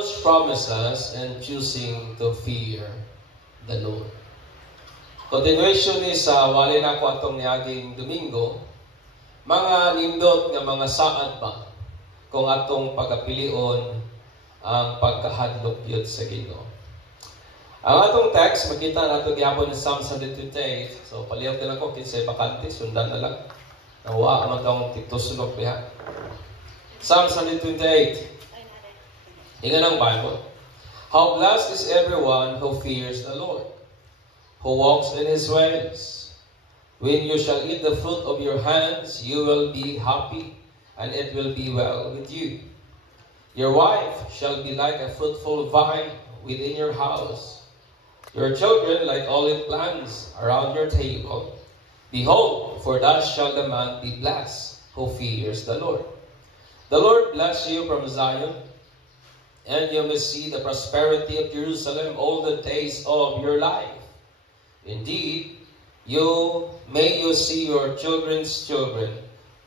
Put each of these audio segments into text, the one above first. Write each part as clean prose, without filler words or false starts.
wondrous promises and choosing to fear the Lord. Continuation ni sa wali na ko atong niaging Domingo, mga nindot nga mga saad ba kung atong pagapilion ang pagkahadlok yun sa Ginoo. Ang atong text, makita nato gihapon ni Psalm 128. So, palihog na lang ko, kinsay bakante, sundan na lang. Nawa, ang atong titusulok diha. Psalm 128. Ingan ang Bible. How blessed is everyone who fears the Lord, who walks in His ways. When you shall eat the fruit of your hands, you will be happy, and it will be well with you. Your wife shall be like a fruitful vine within your house, your children like olive plants around your table. Behold, for thus shall the man be blessed who fears the Lord. The Lord bless you from Zion, and you may see the prosperity of Jerusalem all the days of your life. Indeed, may you see your children's children.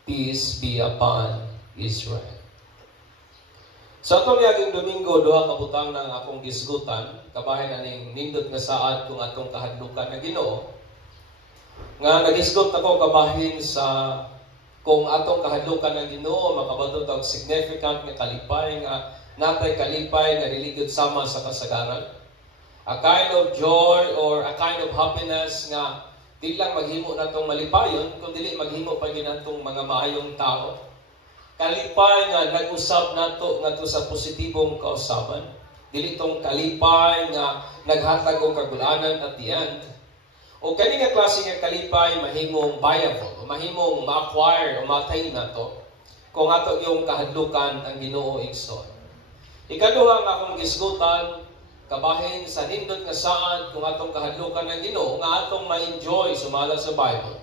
Peace be upon Israel. Sa atong yaging Domingo, duha ka butang ng akong gisgutan, kabahin aning nindot nga saad kung atong kahadlukan na Ginoo. Nga nagisgot ako kabahin sa kung atong kahadlukan ng Ginoo, makabaton og significant nga kalipay nga natay kalipay nga religid sama sa kasagaran. A kind of joy or a kind of happiness nga di lang maghimo natong malipayon, kundi maghimo pa ginatong mga maayong tao. Kalipay nga nag-usab nato ngadto sa positibong kausaban. Dili tong kalipay nga naghatag og kagulanan at the end. O kani nga klase nga kalipay mahimong viable, o mahimong ma-acquire o ma-attain nato kung ato yung kahadlukan ang Ginoo igsoon. Ikaduha nga akong gisgutan kabahin sa nindot nga saan kung atong kahadlukan ng Ginoo nga atong ma-enjoy sumala sa Bible.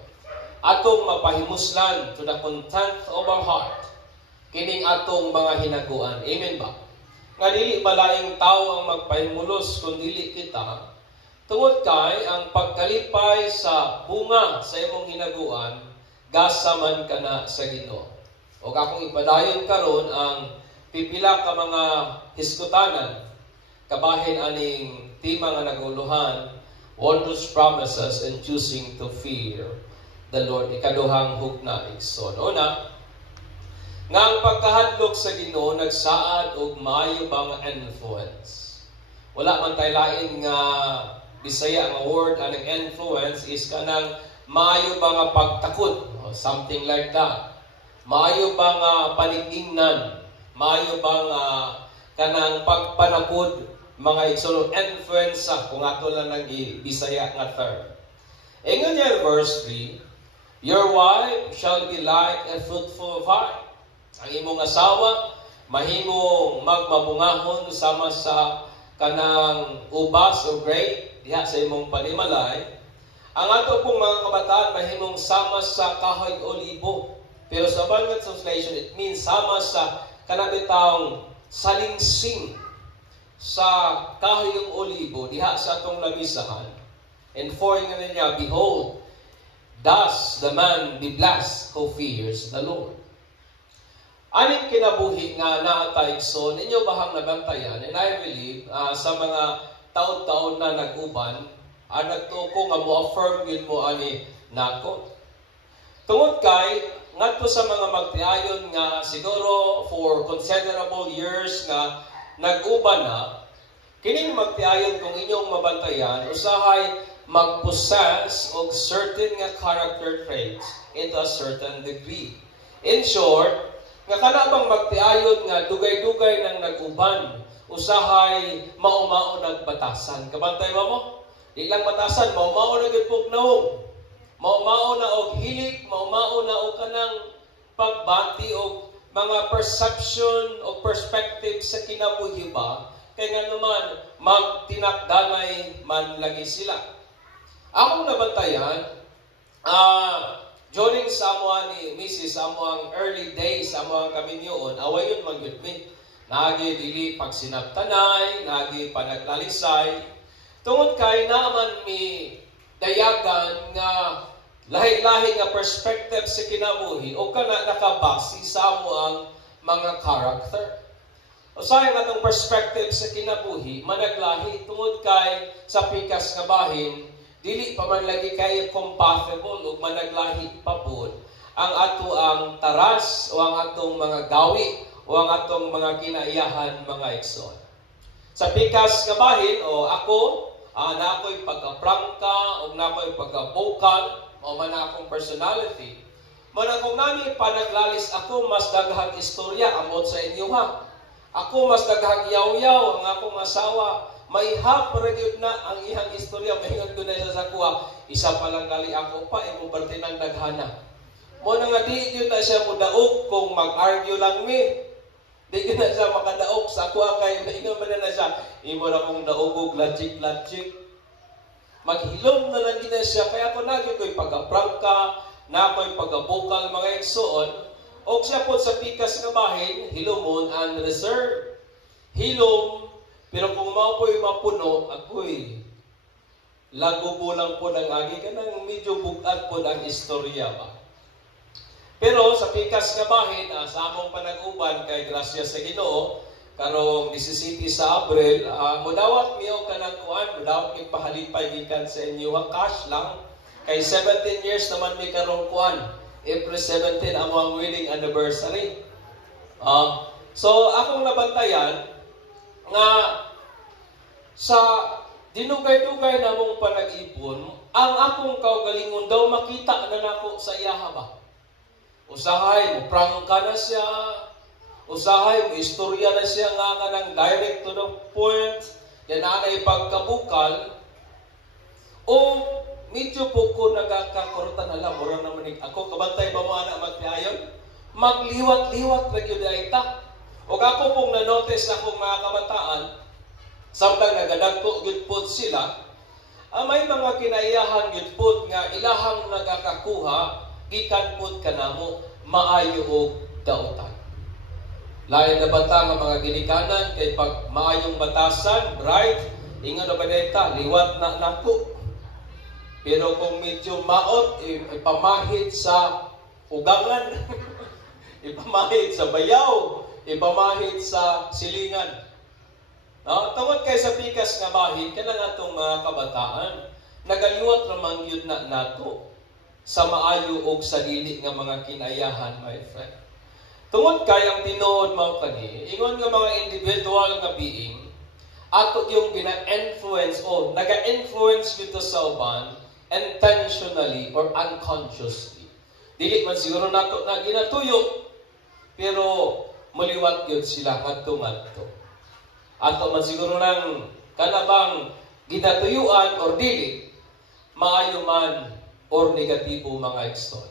Atong mapahimuslan to the content of our heart kining atong mga hinaguan. Amen ba? Nga dili balaing tao ang magpahimulos kung dili kita. Tungod kay ang pagkalipay sa bunga sa imong hinaguan, gasaman ka na sa Ginoo. O akong ipadayon karon ang pipila ka mga hiskutanan kabahin aning tema nga naguluhan, wondrous promises and choosing to fear the Lord. Ikaduhang hugna igsoon. Una, nga ang pagkahadlok sa Ginoo nagsaad og maayo bang influence. Wala man tay lain nga Bisaya nga word aning influence is kanang maayo ba nga pagtakod, something like that. Maayo ba nga panig-ingnan, maayo ba nga kanang pagpanakod, mga igsoon influence kung ato lang ng Bisaya nga term. Ingon niya verse 3, your wife shall be like a fruitful vine. Ang imong asawa mahimong magmabungahon sama sa kanang ubas o grape diha sa imong panimalay. Ang ato pong mga kabataan mahimong sama sa kahoy olibo. Pero sa Bangat translation, it means sama sa kanabitang salingsing sa kahoyong olibo diha sa atong lamisahan. And for nga niya, behold, thus the man be blessed who fears the Lord. Aning kinabuhi nga naataigson, inyo bahang nabantayan, and I believe sa mga taon-taon na nag-uban, nagtuko nga mo-affirm yun mo ani nako. Tungod kay, ngadto sa mga magtiayon nga siguro for considerable years nga nag-uban na, kining magtiayon kung inyong mabantayan, usahay mag-possess og certain nga character traits into a certain degree. In short, nga kanabang magtiayon nga dugay-dugay nang nag-uban, usahay mao-mao nagbatasan. Kabantay mo? Di lang batasan, mao-mao na gid pugnaw. Mao-mao na og hilig, mao-mao na og kanang pagbanti og mga perception o perspective sa kinabuhi ba, kay nga naman magtinakdanay man lagi sila. Akong nabantayan, during sa amuan ni Mrs. amuang early days, amuang kami niyon, awayon mag-admit. Nagi dili pagsinabtanay, nagi panaglalisay. Tungod kay naman mi dayagan nga lahi-lahi nga perspective sa kinabuhi o kana nakabasi sa amuang mga character. Usahay nga itong perspective sa kinabuhi, managlahi, tungod kay sa pikas nga bahin, dili pa man lagi kayo compatible o managlahi pa po ang ato ang taras o ang atong mga gawi o ang atong mga kinaiyahan mga igsoon. Sa pikas nga bahin o ako, na ako'y pagka-prangka o na ako'y pagka-vocal o man akong personality, man akong nami panaglalis ako mas daghang istorya amot sa inyo ha. Ako mas daghang yaw-yaw ang akong asawa. May hapregod na ang ihang istorya. Mahingan ko na isa sa kuha. Isa pa lang gali ako pa. Imo parte ng daghana. Mo na nga di yun na siya mudaog kung mag-argue lang mi. Di yun na siya makadaog sa kuha kay mahingan ba na siya. Imo na kong daogog, lajik-lajik. Maghilom na lang gina siya. Kaya ako na yun ko'y pagka-prangka, na ako'y pagka-vocal mga igsoon. O siya po sa pikas nga bahin, hilomon and reserve. Hilom, pero kung mao po'y mapuno, ako'y lagubo lang po ng agi. Kanang medyo bugat po ang istorya ba. Pero sa pikas nga bahin, sa among panag-uban kay Grasya sa Ginoo, karong 17 sa Abril, mudawat miyo kanang kuan, mudawat mi pahalipay gikan sa inyo cash lang. Kay 17 years naman mi karong kuan. April 17 ang mga wedding anniversary. So akong nabantayan nga sa dinugay-dugay namong panag-ipon, ang akong kaugalingon daw makita na nako sa iyaha ba. Usahay mo prangka na siya. Usahay mo istorya na siya nga ng direct to the point. Yan na pagkabukal. O medyo po ko nagkakakorta na lang. Mura naman ako. Kabantay ba mo anak magpiayon? Magliwat-liwat na yun ay ta. O ako pong nanotice akong mga kabataan, samtang nagadagko yun po sila, may mga kinaiyahan yun po nga ilahang nagkakakuha, gikan po kanamo, maayo o dautan. Lain na bata nga mga ginikanan, kay pag maayong batasan, bright, ingon na ba neta, liwat na nako. Pero kung medyo maot, ipamahid sa ugangan, ipamahid sa bayaw, ipamahid sa silingan. Tungod kay sa pikas nga bahin, kana nga itong mga kabataan, nagaliwat naman yun na nato sa maayo o sa dili nga mga kinayahan, my friend. Tungod kay ang tinuod mao kani, ingon nga mga individual nga being, ato yung gina-influence o naga-influence dito sa uban intentionally or unconsciously. Dili man siguro nato na ginatuyo, pero muliwat yun sila ngadto-ngadto. Ato man siguro nang kanabang ginatuyuan or dili, maayo man or negatibo mga igsoon.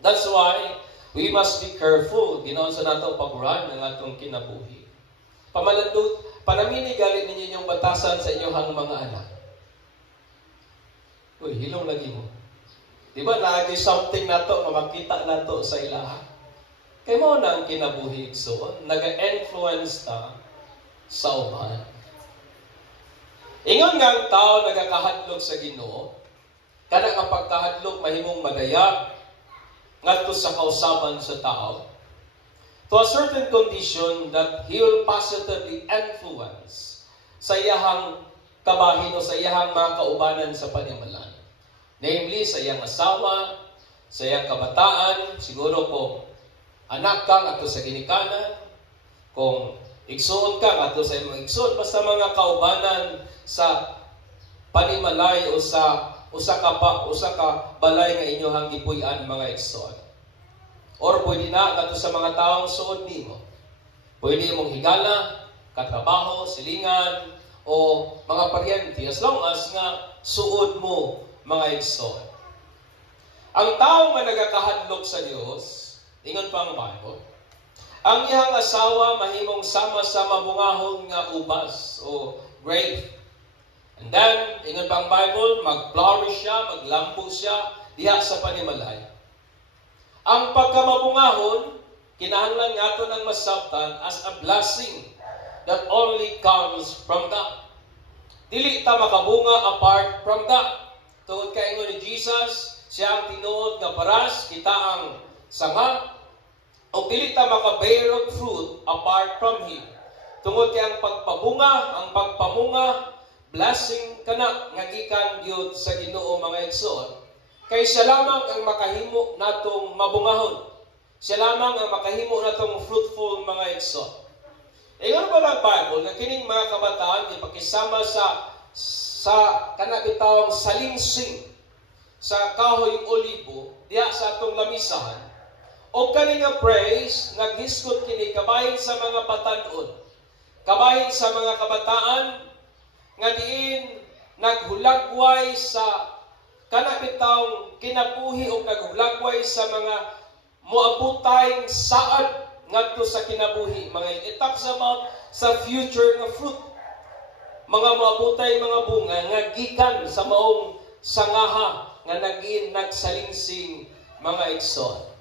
That's why we must be careful. Ginoon sa nato pag-run ng atong kinabuhi. Pamalandot, panamini galit ninyo yung batasan sa inyong mga anak. Uy, hilong lagi mo. Di ba, lagi something na to, makita na to sa ilaha. Kaya mo na ang kinabuhi, so, nag-influence ta sa uban. Ingon nga ang tao nagakahadlok sa Ginoo, kana ang pagkahadlok mahimong madayag, ngadto sa kausaban sa tao, to a certain condition that he will positively influence sa iyahang kabahin o sa iyahang mga kaubanan sa panimalan. Namely, sa iyang asawa, sa iyang kabataan, siguro kung anak ka ato sa ginikanan, kung igsuon ka ato sa iyang igsuon, basta mga kaubanan sa panimalay o sa usa ka balay nga inyohang gipuy-an mga igsoon. Or pwede na ato sa mga taong suod nimo. Pwede mong higala, katrabaho, silingan, o mga paryente, as long as nga suod mo mga igsoon. Ang tao nga nagakahadlok sa Dios, ingon pa ang Bible, ang iyang asawa mahimong sama sa mabungahon nga ubas o grape. And then, ingon pa ang Bible, mag-flourish siya, maglambo siya, diha sa panimalay. Ang pagkamabungahon, kinahanglan nga ito ng masabtan as a blessing that only comes from God. Dili ta makabunga apart from God. Tungod kay ingon ni Jesus, siya ang tinuod nga paras, kita ang sanga, o dili ta makabear of fruit apart from Him. Tungod kay ang pagpamunga, blessing kana nga gikan gyud sa Ginoo mga igsoon. Kay siya lamang ang makahimo natong mabungahon. Siya lamang ang makahimo natong fruitful mga igsoon. Ingon ko lang Bible nga kining mga kabataan ipakisama sa kanabitawang salingsing sa kahoy olibo diha sa atong lamisahan. O kani nga praise naghiskot kini kabahin sa mga patan-on. Kabahin sa mga kabataan nga diin naghulagway sa kanabitawang kinabuhi o naghulagway sa mga moabutay saad ngadto sa kinabuhi. It talks about sa future nga fruit. Mga moabutay mga bunga nga gikan sa maong sangaha nga nagsalingsing mga igsoon.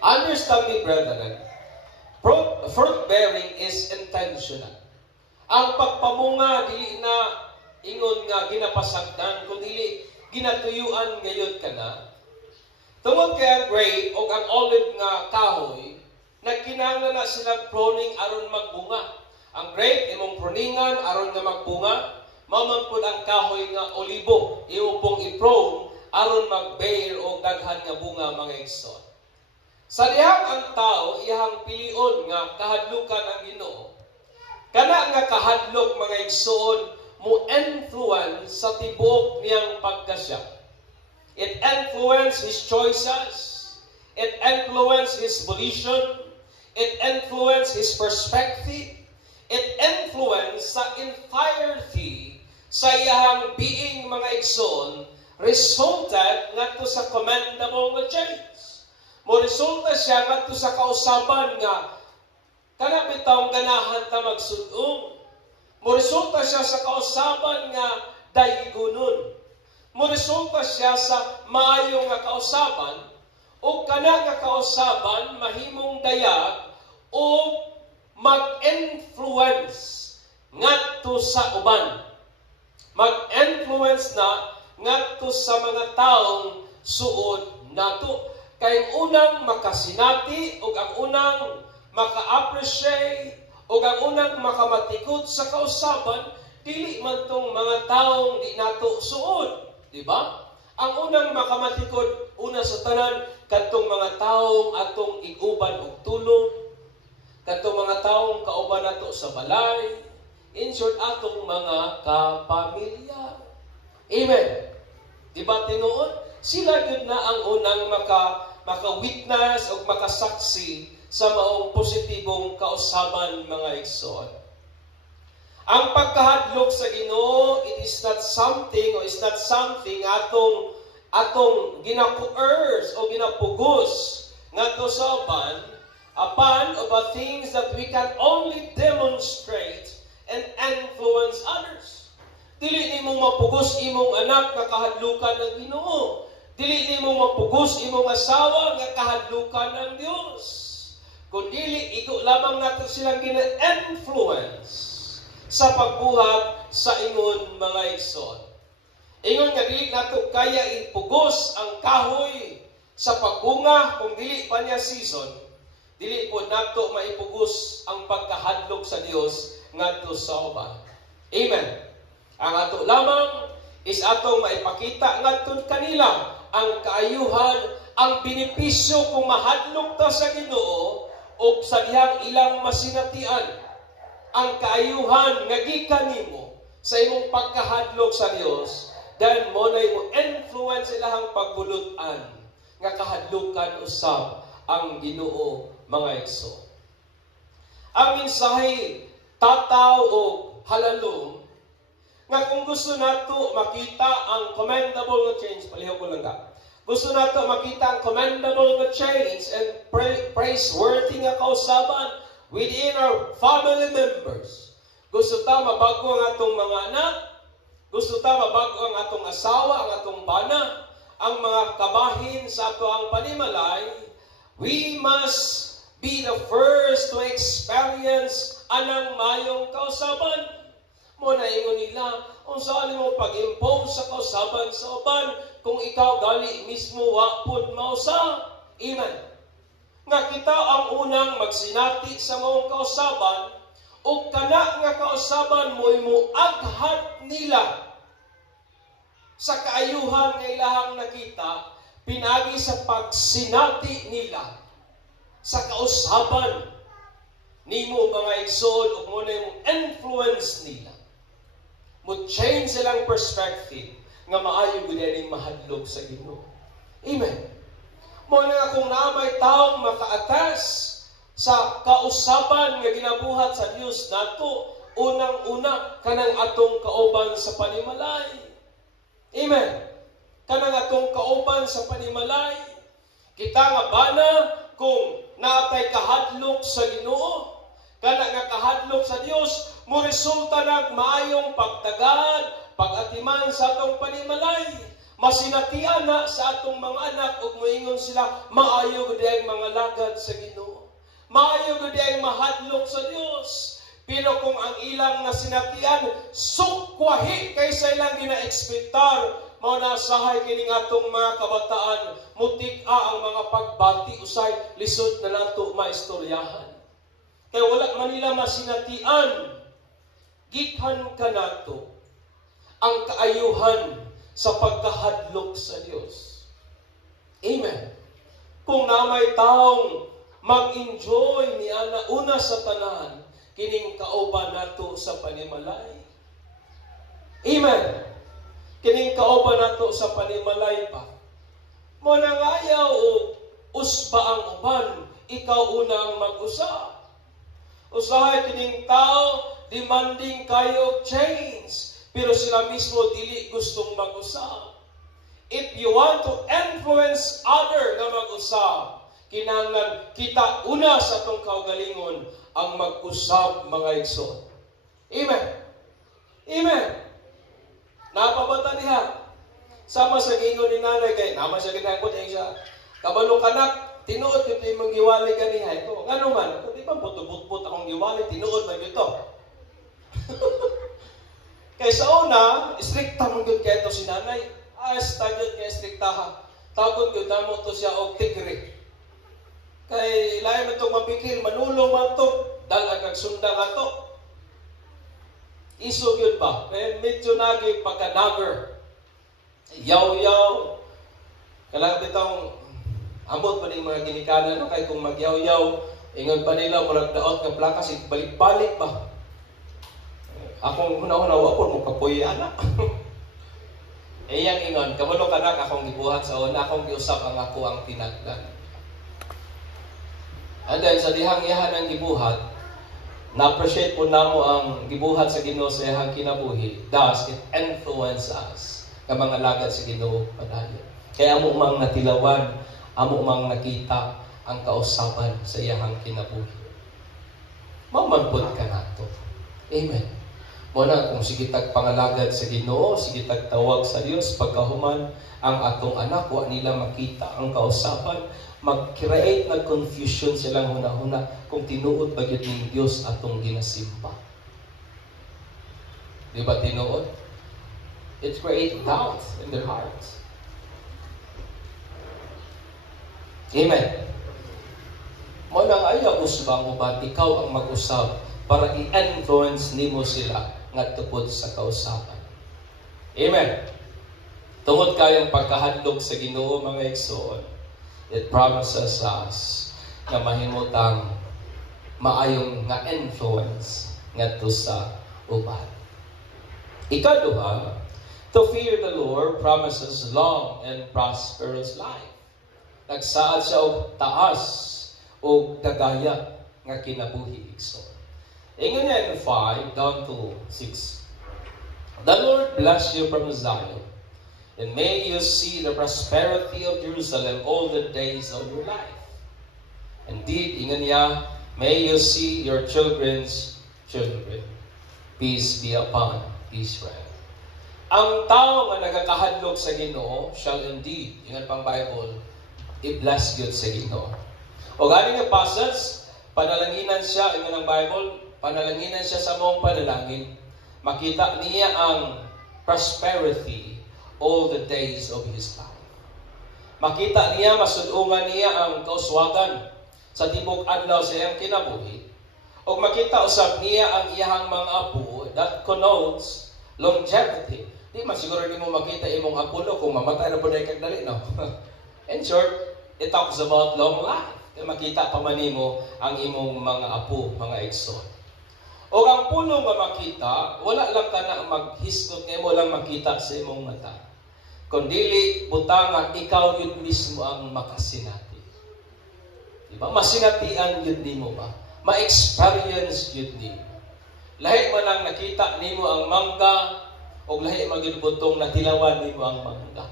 Understand me, brethren, fruit bearing is intentional. Ang pagpamunga dili na ingon nga ginapasagdan kundi ginatuyuan gayud kana. Tungod kay ang grape o ang olive nga kahoy nagkinahanglan na sila pruning aron magbunga. Ang grape imong pruningan aron nga magbunga, mao pud ang kahoy nga olibo imo pong i-prune aron mag-bear og daghan nga bunga mga igsoon. Sa dihang ang tao iyang pilion nga kahadlukan ang Ginoo. Kana nga kahadlok mga igsoon mo influence sa tibuok niyang pagkasya. It influence his choices. It influence his volition. It influence his perspective. It influence sa entirety sa iyang being mga igsoon resulted ngadto sa commendable nga change. Mo resulta siya ngadto sa kausaban nga kana bitawng ganahan ta magsud-ong. Mo resulta siya sa kausaban nga daygunon. Mo resulta siya sa maayo nga kausaban o kana nga kausaban mahimong dayag o mag-influence ngadto sa uban. Mag-influence na ngadto sa mga taong suod nato. Kay unang makasinati o ang unang maka-appreciate o ang unang makamatikot sa kausaban, dili man tong mga taong di nato suod. Diba? Ang unang makamatikot, una sa tanan, katong mga taong atong iguban og tulong, katong mga taong kauban nato sa balay, in short, atong mga kapamilya. Amen. Diba tinuod? Sila yun na ang unang maka-witness o makasaksi sa maong positibong kausaban mga igsoon. Ang pagkahadlok sa Ginoo, it is not something o is not something atong ginapuers o ginapugos ngadto sa uban upon of the things that we can only demonstrate and influence others. Dili nimo mapugos imong anak nga kahadlukan ng Ginoo. Dili nimo mapugos imong asawa nga kahadlukan ng Dios. Kundi iko lamang nato silang gina-influence sa pagbuhat sa ingon mga igsoon. Ingon nga dili nato kaya ipugos ang kahoy sa pagbunga kung dili pa niya season. Dili po nato maipugos ang pagkahadlok sa Dios ngadto sa uban. Amen. Ang ato lamang is atong maipakita ngadto kanila ang kaayuhan, ang benepisyo kung mahadlok ta sa Ginoo o sa dihang ilang masinatian. Ang kaayuhan nga gikan nimo sa imong pagkahadlok sa Dios, then mo na imo influence ilahang pagbulutan nga kahadlukan usab ang Ginoo mga igsoon. Ang mensahe tataw o halalom nga kung gusto nato makita ang commendable nga change, palihaw ko lang ka. Gusto nato makita ang commendable nga change and praiseworthy nga kausaban within our family members. Gusto ta mabago ang atong mga anak, gusto ta mabago ang atong asawa, ang atong bana, ang mga kabahin sa ato ang panimalay, we must be the first to experience anang mayong kausaban. Muna ingon nila, kung saan mo pag-impose sa kausaban sa uban, kung ikaw gali mismo wapod mausa. Amen. Nga kita ang unang magsinati sa maong kausaban o kana nga kausaban mo aghat nila sa kaayuhan nga ilahang nakita, pinagi sa pagsinati nila sa kausaban nimo mga igsoon o muna yung influence nila. Mo change silang perspective nga maayo gud ani mahadlok sa Ginoo. Amen. Mo na kung naamay taong makaatas sa kausaban nga ginabuhat sa Dios nato, unang-una kanang atong kauban sa panimalay. Amen. Kanang atong kauban sa panimalay. Kita nga bana kung naatay kahadlok sa Ginoo, kana nga kahadlok sa Dios, mo resulta nag maayong pagtagad, pag-atiman sa atong panimalay. Masinatian na sa atong mga anak ug moingon sila maayo gud ang mga lagad sa Ginoo. Maayo gud ang mahadlok sa Dios. Pero kung ang ilang nasinatian sukwahi kaysa ilang gina-ekspektar, mao na sahay kining atong mga kabataan, mutik-a ang mga pagbati usay lisod na nato maistoryahan. Kaya wala man nila masinatian, githan ka nato ang kaayuhan sa pagkahadlok sa Dios. Amen. Kung namay taong mag-enjoy ni ana una sa tanan, kining kauban nato sa panimalay. Amen. Kining kauban nato sa panimalay ba? Mo nang ayaw o usba ang uban, ikaw unang mag-usa. Usahay kining tao, demanding kayo change, pero sila mismo dili gustong mag-usa. If you want to influence other na mag-usa, kinahanglan kita una sa atong kaugalingon ang mag-usab mga igsoon. Amen. Amen. Napabata niya. Sama sa gingon ni nanay kay naman sa ginagod siya. Kabalo kanak, tinuod kito yung giwali kanihay ko. Ngano man, di ba butut-butut akong giwali, tinuod man ito. Kaya sa una, istrikta mong yun kaya ito si nanay. Stadyod kaya istriktaha. Tawag yun na mo ito siya og tigre. Kay lain itong mapikil, manulong man ito. Dalag ang sundang ato. Isog yun ba? Kaya medyo naging pagka-nagger. Yaw-yaw. Kailangan itong ambot pa rin mga ginikanan. No? Kaya kung mag-yaw-yaw, ingon pa nila, murag daot ng plakas, balik-balik ba? Akong huna-huna, wapon mo kapoy anak. Iyang ingon, kabalo kanak akong gibuhat sa una, akong giusap ang ako ang tinagdan. And then, sa dihang iyahan ang gibuhat, na-appreciate po na mo ang gibuhat sa Ginoo sa iyang kinabuhi. Thus, it influences us ka mga lagad sa Ginoo padayon. Kaya amo mang natilawan, amo mang nakita ang kausaban sa iyang kinabuhi. Mamanpod ka nato. Amen. Muna kung sige tag pangalagad sa Ginoo, sige tag tawag sa Dios pagkahuman ang atong anak wa nila makita ang kausaban, mag-create na confusion silang huna-huna kung tinuod ba gyud ning Dios atong ginasimba. Di ba tinuod? It creates doubt in their hearts. Amen. Mo nang ayaw usbang uban, ikaw ang mag-usab para i-influence nimo sila nga tupod sa kausaban. Amen. Tungod kayong pagkahadlok sa Ginoo mga igsoon, it promises us na mahimutang maayong nga influence ngadto sa uban. Ikaduha, to fear the Lord promises long and prosperous life. Nagsaad siya og taas o dagaya nga kinabuhi igsoon. Ingon niya in 5 down to 6. The Lord bless you from Zion, and may you see the prosperity of Jerusalem all the days of your life. Indeed, ingon niya, may you see your children's children. Peace be upon Israel. Ang tao nga nagakahadlok sa Ginoo shall indeed, ingon pang Bible, i-bless yun sa Ginoo. O galing nga passage, panalanginan siya, ingon ang Bible, panalanginan siya sa mong panalangin. Makita niya ang prosperity all the days of his life. Makita niya, masudungan niya ang kauswagan sa tibok adlaw sa iyang kinabuhi. O makita usab niya ang iyahang mga apo, that connotes longevity. Di man siguro di mo makita imong apo no, kung mamatay na po na ikagdali, no? In short, it talks about long life. Kaya makita pa man nimo ang imong mga apo, mga igsoon. O ang puno nga makita, wala lang ka na maghisgot, ngayon mo lang makita sa imong mata. Kundili, butangan, ikaw yun mismo ang makasinati. Diba? Masinatian yun di mo ba? Ma-experience yun di mo. Lahi man lang nakita nimo ang mangga, o lahi magibutong natilawan nimo ang mangga.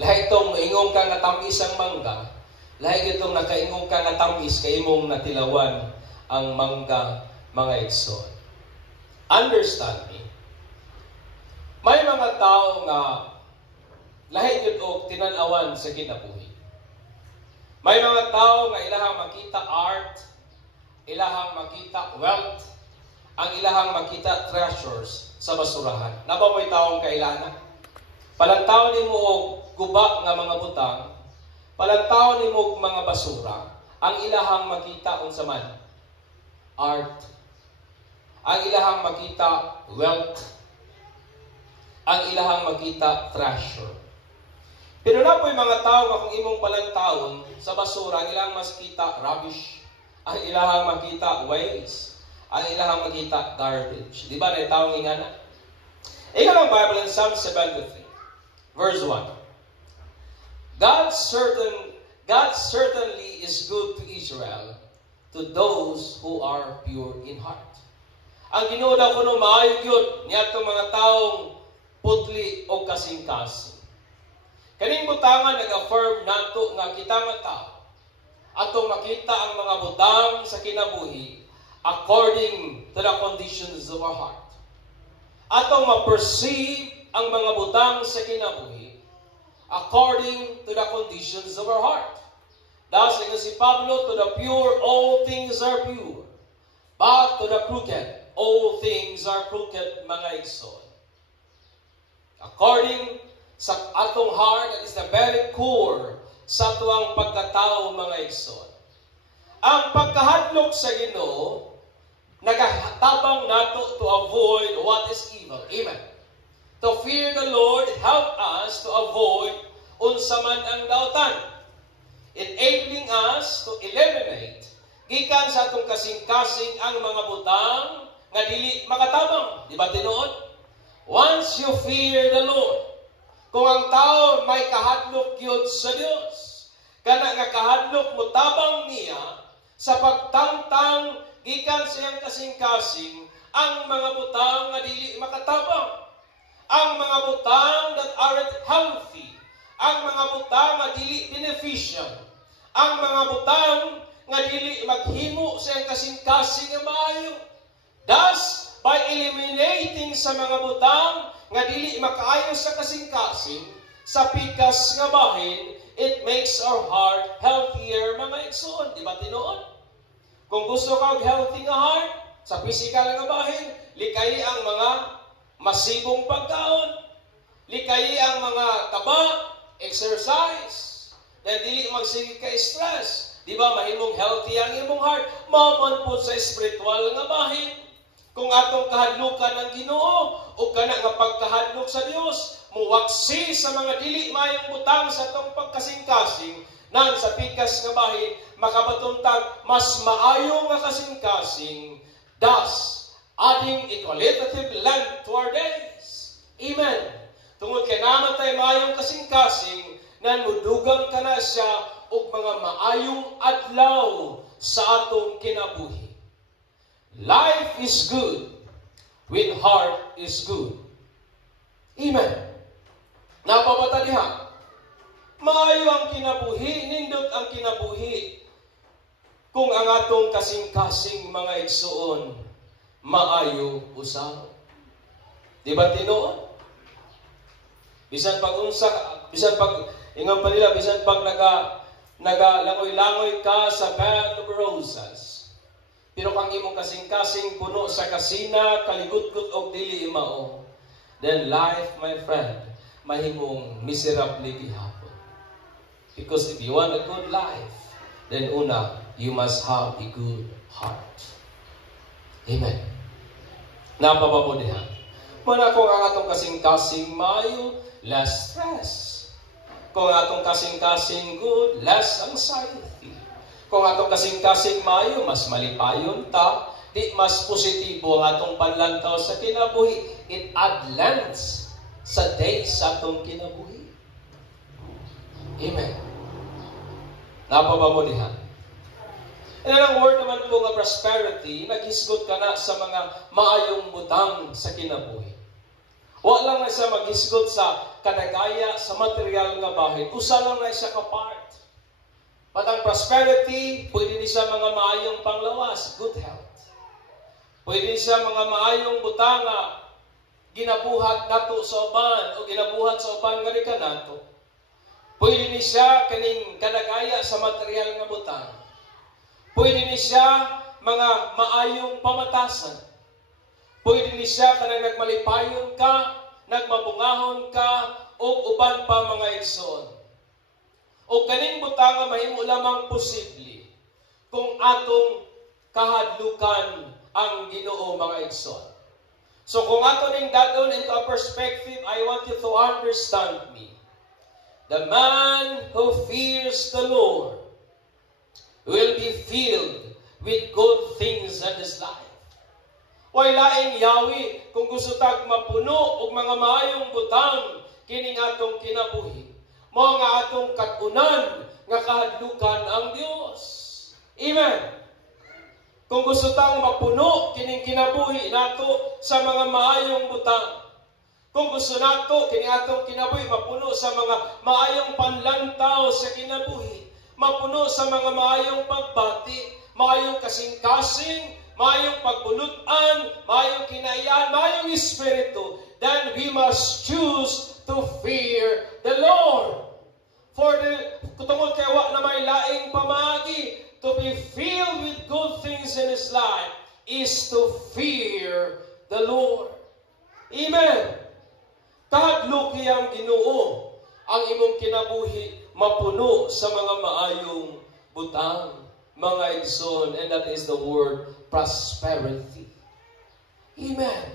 Lahi itong ingong ka natamis ang mangga, lahi itong nakaingong ka natamis kay imong natilawan ang mangga, mga igsoon. Understand me. May mga tao nga lahi yun og tinan-awan sa kinabuhi. May mga tao nga ilahang makita art, ilahang makita wealth, ang ilahang makita treasures sa basurahan. Naba mo'y taong kailangan? Palantaw ni mo og guba nga mga butang, palantaw ni mo og mga basura, ang ilahang makita unsa man? Art. Ang ilahang makita wealth. Ang ilahang makita treasure. Pero na po'y mga tao nga kung imong palantawon sa basura, ang ilahang makita rubbish. Ang ilahang makita waste. Ang ilahang makita garbage. Di ba na taong ingana? Ikaw ang Bible in Psalm 73, verse 1. God certainly is good to Israel, to those who are pure in heart. Ang Ginoo daw kuno maayo gyud niya itong mga taong putli o kasing-kasing. Kaning butangan nag-affirm nato nga kita nga tao atong makita ang mga butang sa kinabuhi according to the conditions of our heart. Atong ma-perceive ang mga butang sa kinabuhi according to the conditions of our heart. Thus, ingon si Pablo, to the pure, all things are pure. But to the crooked, all things are crooked, mga igsoon. According sa atong heart, that is the very core sa tuwang pagkatao, mga igsoon. Ang pagkahadlok sa Ginoo, nagatabang nato to avoid what is evil. Amen. To fear the Lord, help us to avoid unsa man ang dautan, enabling us to eliminate gikan sa atong kasing-kasing ang mga butang nga dili makatabang. Di ba tinuod? Once you fear the Lord, kung ang tao may kahadlok yun sa Diyos, kana nga kahadlok mo tabang niya sa pagtangtang gikan sa iyang kasing-kasing ang mga butang nga dili makatabang, ang mga butang that aren't healthy, ang mga butang nga dili beneficial, ang mga butang nga dili maghimo sa iyang kasing-kasing nga maayo. Thus, by eliminating sa mga butang nga dili makaayo sa kasing-kasing, sa pikas nga bahin, it makes our heart healthier, mga igsoon. Di ba tinuod? Kung gusto ka healthy nga heart, sa physical nga bahin, likayi ang mga masibong pagkaon, likayi ang mga taba, exercise, dahil dili magsige ka stress. Di ba mahimong healthy ang imong heart? Maman po sa spiritual nga bahin. Kung atong kahadlukan ng Ginoo o kana nga pagkahadlok sa Dios, muwaksi sa mga dili mayong butang sa atong pagkasing-kasing, nan sa pikas nga bahin makabatuntag mas maayo nga kasing-kasing, thus adding a qualitative length to our days. Amen. Tungod kay naman tayo maayong kasing-kasing, nan mudugang ka na siya og mga maayong adlaw sa atong kinabuhi. Life is good when heart is good. Amen. Napabata diha. Maayo ang kinabuhi, nindot ang kinabuhi kung ang atong kasing-kasing mga igsuon maayo usab. Di ba tinuod? Bisan pag unsa, bisan pag ingon pa nila, bisan pag nagalangoy-langoy ka sa bed of roses. Pero kang imong kasing-kasing puno sa kasina, kaligut-gut og dili mao, then life, my friend, mahimong miserable gihapon. Because if you want a good life, then una, you must have a good heart. Amen. Napapabudihan. Muna kung ang atong kasing-kasing mayo, less stress. Kung atong kasing-kasing good, less anxiety. Kung atong kasing-kasing mayo, mas malipayon ta, di mas positibo ang atong panlantaw sa kinabuhi. It add lengths sa days sa atong kinabuhi. Amen. Napapabudihan. And ang word naman po nga prosperity, naghisgot ka na sa mga maayong butang sa kinabuhi. Wa lang na siya maghisgot sa kadagaya sa material nga bahin. Usa lang na siya ka-part. Patang prosperity, pwede din siya mga maayong panglawas, good health. Pwede din siya mga maayong butang nga ginabuhat nato sa uban o ginabuhat sa uban nga rin nato. Pwede din siya kaning kadagaya sa material nga butang. Pwede din siya mga maayong pamatasan. Pwede din siya kanang nagmalipayon ka, nagmabungahon ka, o uban pa mga igsoon. O kaning butang nga mahimo lamang posible kung atong kahadlukan ang Ginoo mga igsoon. So kung ato ning dadon into a perspective, I want you to understand me. The man who fears the Lord will be filled with good things in his life. Way laing yawi kung gusto tag mapuno og mga maayong butang kining atong kinabuhi. Mao nga atong kat-unan nga kahadlukan ang Dios. Amen. Kung gusto tang mapuno kining kinabuhi nato sa mga maayong butang. Kung gusto nato kining atong kinabuhi mapuno sa mga maayong panlantaw sa kinabuhi, mapuno sa mga maayong pagbati, maayong kasing-kasing, maayong pagbulutan, maayong kinaiyan, maayong espiritu, then we must choose to fear the Lord. For tungod kay wa na may laing pamagi, to be filled with good things in His life is to fear the Lord. Amen. Kahadlok ang Ginoo ang imong kinabuhi mapuno sa mga maayong butang, mga igsoon, and that is the word prosperity. Amen.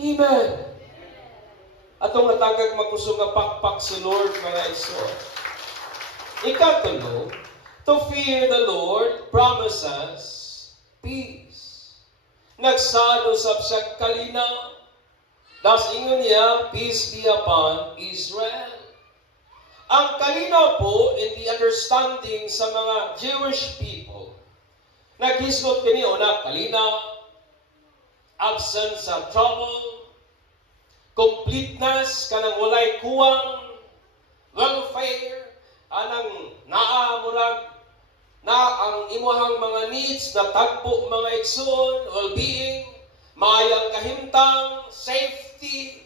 Amen. Atong natagag magkusong nga pakpak sa Lord, mga igsoon. Ikatulo, to fear the Lord promises peace. Nagsado sa siyang kalinaw. Das ingon niya, peace be upon Israel. Ang kalinaw po in the understanding sa mga Jewish people, naghisgot kini una kalinaw, absence of trouble, completeness, kanang walay kuwang, welfare, anang naamurag, na ang imuhang mga needs na tagpo mga igsoon, well-being, maayang kahimtang, safety,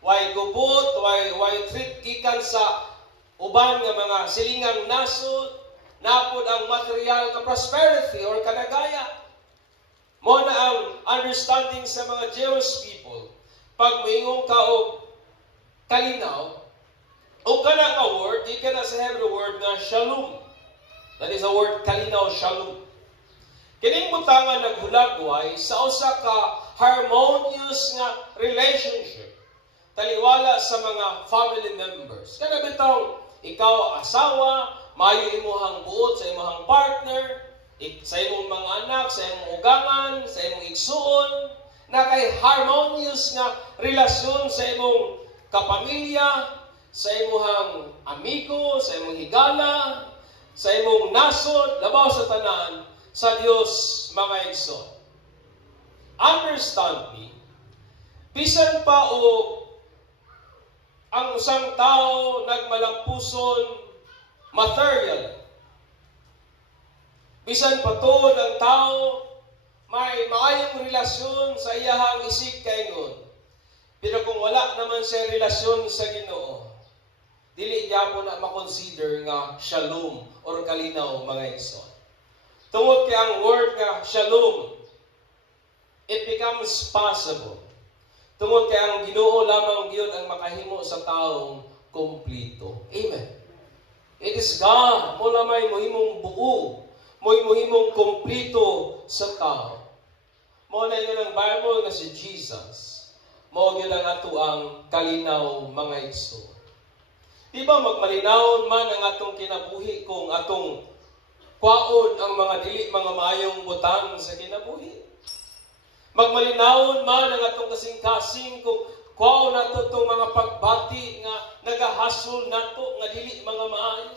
way gubot, way treat gikan sa uban nga mga silingang nasod, napod ang material na prosperity or kanagaya. Mo na ang understanding sa mga Jewish people. Pag moingong ka og kalinaw, o kana nga word, di ka na sa Hebrew word na shalom. That is a word kalinaw, shalom. Kining butangan naghulagway sa usa ka harmonious nga relationship. Taliwala sa mga family members. Kana bitaw, ikaw asawa, mayo imuhang buot sa imuhang partner, sa imong mga anak, sa imong ugangan, sa imong igsuon, na kay harmonious nga relasyon sa imong kapamilya, sa imuhang amigo, sa imong higala, sa imong nasod, labaw sa tanan, sa Dios mga igsoon. Understand me, bisan pa o ang usang tao nagmalampuson material. Bisan pa to ng tao may maayong relasyon sa iyahang isig kaingon. Pero kung wala naman siya relasyon sa Ginoo, dili niya po na makonsider nga shalom or kalinaw mga igsoon. Tungod kay ang word nga shalom, it becomes possible. Tungod kay ang Ginoo lamang gyud ang makahimo sa taong kumplito. Amen. It is God mo lamay mohimong buo mo'y muhimong kumplito sa tao. Mo na yun ang Bible nga si Jesus. Mo yun ang ato ang kalinaw mga igsoon. Di ba magmalinaw man ang atong kinabuhi kung atong kwaon ang mga dili mga maayong butang sa kinabuhi? Magmalinaw man ang atong kasing-kasing kung kwaon nato itong mga pagbati nga nagahasol nato nga dili mga maayo?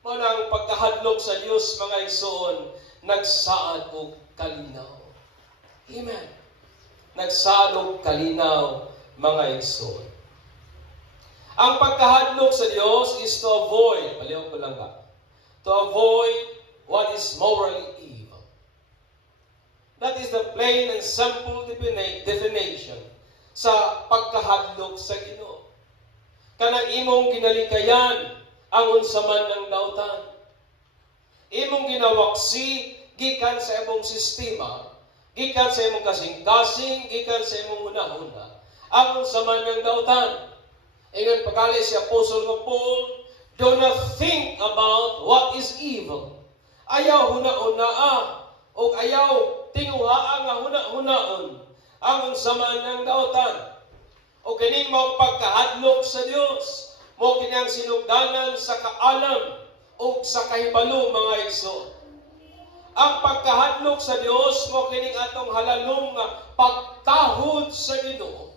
Mo na ang pagkahadlok sa Dios mga igsoon, nagsaad og kalinaw. Amen. Nagsaad og kalinaw mga igsoon. Ang pagkahadlok sa Diyos is to avoid, paliw ko lang ka, to avoid what is morally evil. That is the plain and simple definition sa pagkahadlok sa Ginoo. Kanang imong ginalikayan ang unsaman ng dautan. Imong ginawaksi gikan sa imong sistema, gikan sa imong kasing-kasing, gikan sa imong hunahuna, ang unsaman ng dautan. Ingon pagkali si Apostle nga Paul, do not think about what is evil. Ayaw huna-unaa o ayaw tinguhaan nga huna-hunaon ang unsaman ng dautan. O kining mao pagkahadlok sa Dios, mo kining sinugdanan sa kaalam o sa kahibalo mga igsoon. Ang pagkahadlok sa Dios mo kining atong halalom nga pagtahod sa Ginoo.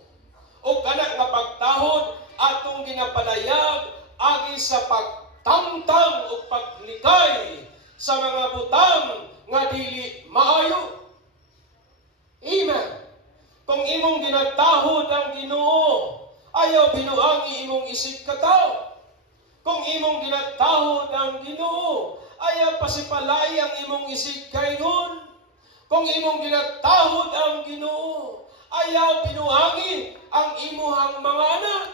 O kana nga pagtahod atong ginapadayag agi sa pagtamtam o paglikay sa mga butang nga dili maayo. Amen. Kung imong ginatahod ang Ginoo, ayaw binuangi imong isig kataw. Kung imong ginatahod ang Ginoo, ayaw pasipalay ang imong isig kaingon. Kung imong ginatahod ang Ginoo, ayaw binuangi ang imuhang mga anak.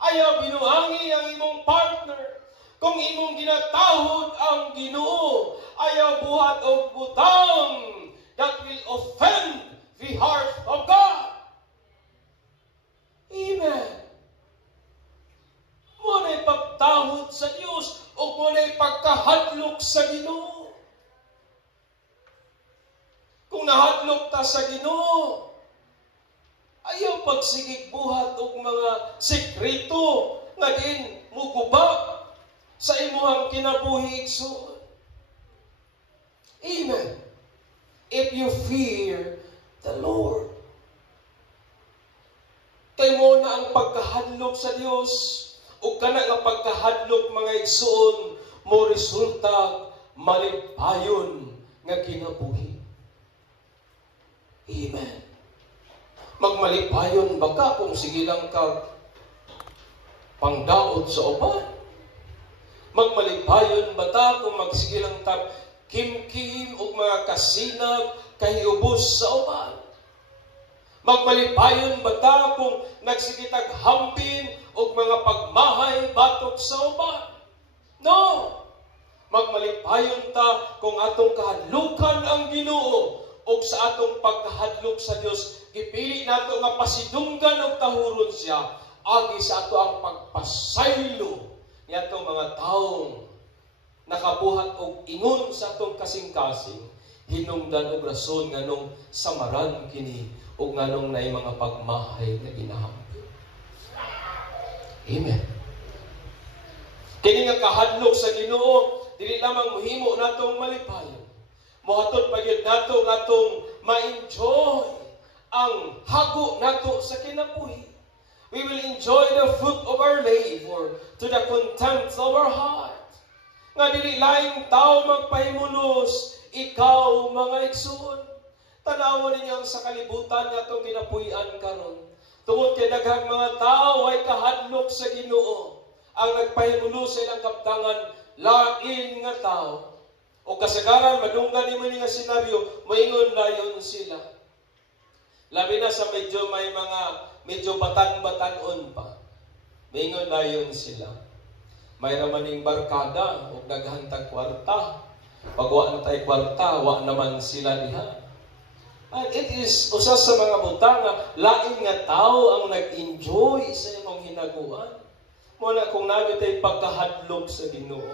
Ayaw binuangi ang imong partner. Kung imong ginatahod ang Ginoo, ayaw buhat og butang that will offend the heart of God. Amen. Muna'y pagtahod sa Diyos o muna'y pagkahadlok sa Ginoo. Kung nahadlok ta sa Ginoo, ayaw pagsigig buhat og mga sekreto nga din muguba sa imuhang kinabuhi igsoon. Amen. If you fear the Lord. Kay mo na ang pagkahadlok sa Dios o kana nga pagkahadlok mga igsoon mo resulta malipayon nga kinabuhi. Amen. Magmalipayon ba ka kung sige lang ka pangdaot sa uban? Magmalipayon ba ta kung magsige lang ta kim-kim o mga kasinag kahiubos sa uban? Magmalipayon ba ta kung nagsigitag hampin o mga pagmahay batok sa uban? No! Magmalipayon ta kung atong kahadlukan ang Ginoo o sa atong pagkahadlok sa Dios, ipili nato nga pasidunggan og tahuron siya agi sa ato ang pagpasaylo niadtong mga taong nakabuhat og ingon sa atong kasing-kasing, hinungdan og rason nganong samaran kini ug nganong naay mga pagmahay nga ginahampi. Amen. Kini nga kahadlok sa Ginoo dili lamang mohimo natong malipayon. Mohatod pa gyud nato ngatong ma-enjoy ang hago nato sa kinabuhi. We will enjoy the fruit of our labor to the content of our heart. Nga dili laing tao magpahimulos, ikaw mga igsoon. Tanawon ninyo sa kalibutan nga itong ginapuy-an karon. Tungod kay daghang mga tao ay kahadlok sa Ginoo. Ang nagpahimulos sa ilang kaptangan, lain nga tao. O kasagaran, madunggan ni mo nga senaryo, maingon layon sila. Labi na sa may mga medyo batang-batanon pa. Maingon layon sila. May ramaning barkada o naghantag kwarta. Pag wa na tayo kwarta, wa naman sila diha. And it is usa sa mga butang nga lain nga tao ang nag-enjoy sa imong hinaguan. Muna kung nabi tayo pagkahadlok sa Ginoo,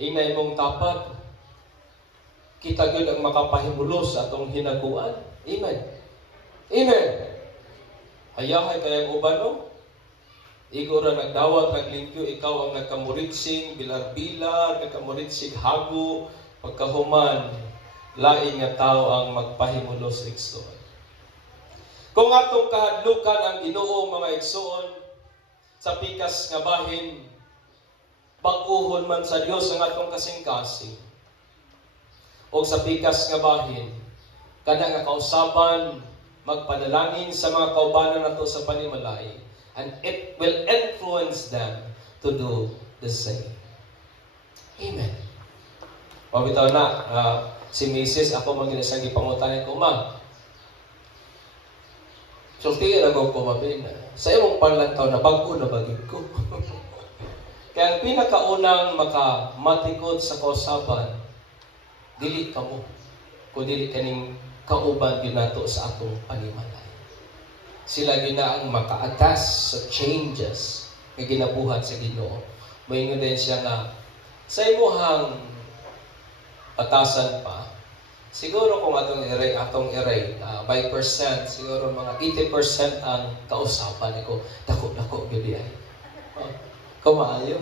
ingay mong tapat, kita gyud ang makapahimulos sa atong hinaguan. Amen. Amen. Hayahay kayang uban no? Igo ra nagdawat, naglingkyo, ikaw ang nagkamuritsing, bilar-bilar, nagkamuritsing hago, pagkahuman, lain nga tao ang magpahimulos igsoon. Kung atong kahadlukan ang Ginoo mga igsoon, sa pikas nga bahin, bag-uhon man sa Dios ang atong kasing-kasing. O sa pikas nga bahin, kana nga kausaban, magpanalangin sa mga kaubanan nato sa panimalay, and it will influence them to do the same. Amen. Pabitaw na, si Mrs. ako mag-inisang ipangutanay ko, Ma, sultihin ako kumabin na, sa imong parlantaw na bago na bagid ko. Kaya ang pinakaunang makamatikod sa kausaban, dili ka mo, kung dili kaning kauban ginato sa atong panimalay. Sila gina ang maka-attach sa changes na ginabuhat sa Ginoo. Moingon din siya nga, sa imuhang patasan pa, siguro kung atong i-rate, by percent, siguro mga 80% ang kausapan ko. Dako-dako gudi ay. Kumaayo.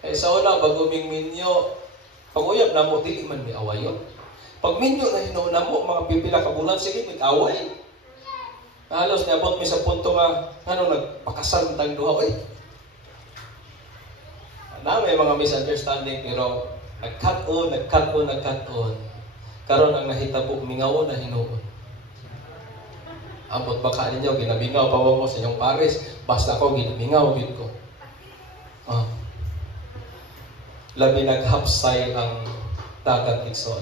Eh sa una, bago minyo, pag-uyab na mo, dili man may awayon. Pag minyo na hinuuna mo, mga pipila ka bulan, sige, mag-away. Halos niabot mi sa punto nga, nagpakasal tayong duha. May mga misunderstanding, pero nag-cut-on. Karon ang nahitabo, mingaw na hinuon. Ang pagbaka ninyo, ginabingaw pa mo sa inyong pares, basta ako, ginabingaw, gid ko. Labi naghapsay ang dagat igsoon.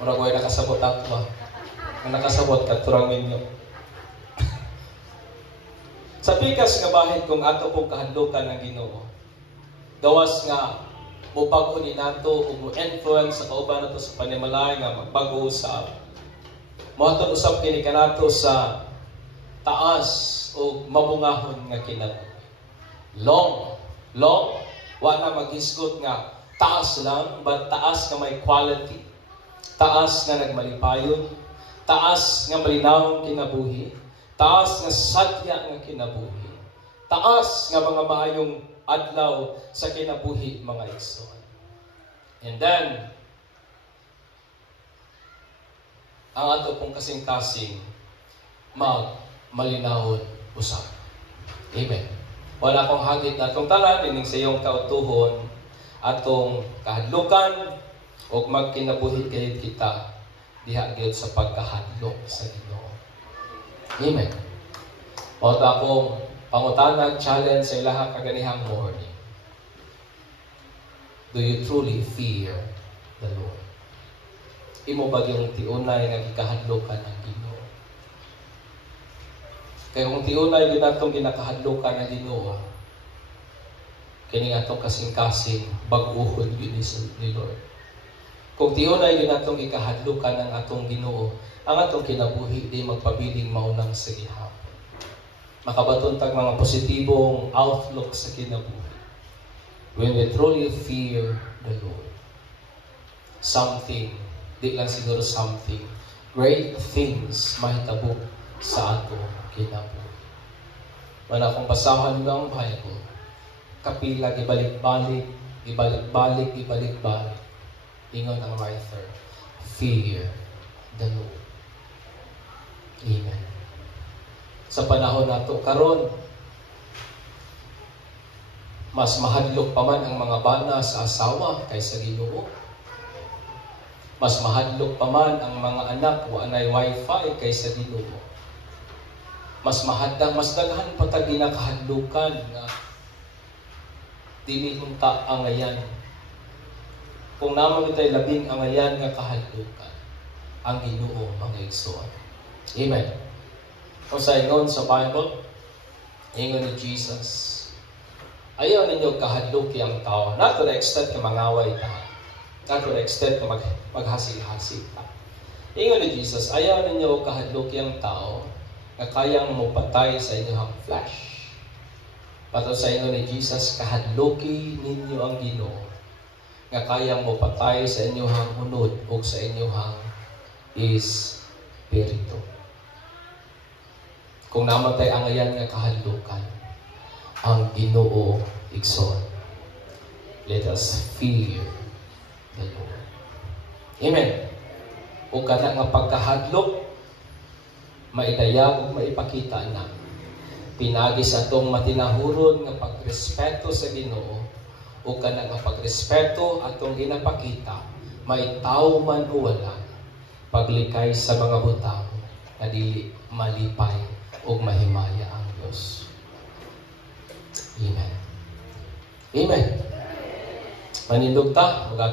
Mura ko ay nakasabot ako ang nakasabot ka, turang ninyo. Sa pikas nga bahid kung ato pong kahadlukan ng Ginoo, gawas nga mubago ni nato o mo-influence sa kauban nato sa panimalay nga magpag-uusap. Mohatod usap kini kanato sa taas o mabungahon nga kinabuhi. Long, wa na maghisgot nga taas lang, but taas nga may quality. Taas nga nagmalipayon, taas nga malinawong kinabuhi, taas nga sadya nga kinabuhi, taas nga mga maayong adlaw sa kinabuhi mga igsoon. And then, ang ato pong kasing-kasing malinawon usap. Amen. Wala akong hagit na itong tanan, ining sa iyong kautuhon, atong kahadlukan, o magkinabuhi kayo kita, diha gyud sa pagkahadlok sa Ginoo. Amen. O akong pangutanag challenge sa ilaha kaganihang morning. Do you truly fear the Lord? Imo ba yung tiunay nga gikahadlokan ang Ginoo? Kaya kung tiunay yun atong ginakahadlokan ang Ginoo, kini atong kasing-kasing bag-uhon yun ni Lord. Kung tiunay yun atong ikahadlukan ng atong Ginoo, ang atong kinabuhi di magpabiling maunang sa gihapon. Makabatuntag mga positibong outlook sa kinabuhi. When we truly fear the Lord, something, di lang siguro something, great things mahitabo sa atong kinabuhi. Wala akong basahan ng Bible, kapila ibalik-balik, ingon ang writer, fear the Lord. Amen. Sa panahon nato karon, mas mahadlok pa man ang mga bana sa asawa kaysa Ginoo. Mas mahadlok pa man ang mga anak wa anay wifi kaysa Ginoo. Mas daghan pa ta ginakahadlukan nga dili unta angayan. Kung naman ita'y labing angayan nga kahadlukan, ang Ginoo mga igsoon. Amen. Kung sa ingon sa Bible, ingon ni Jesus, ayaw ninyo kahadluki ang tao. Not to the extent na mangaway ta. Not to the extent na maghasil-hasil ta. Ingon ni Jesus, ayaw ninyo kahadluki ang tao na kayang mupatay sa inyong flesh. Pato sa ingon ni Jesus, kahadluki ninyo ang Ginoo nga kayang mo patay sa inyuhang unod o sa inyuhang espiritu. Kung namatay ang ayan nga kahadlukan, ang Ginoo igsoon. Let us fear the Lord. Amen. O kana nga pagkahadlok, maidayag o maipakita na pinagi sa atong matinahuron nga pagrespeto sa Ginoo o kana nga pagrespeto atong ginapakita, maitaw man o wala, paglikay sa mga butang na dili malipay o mahimaya ang Diyos. Amen. Amen. Manindog ta.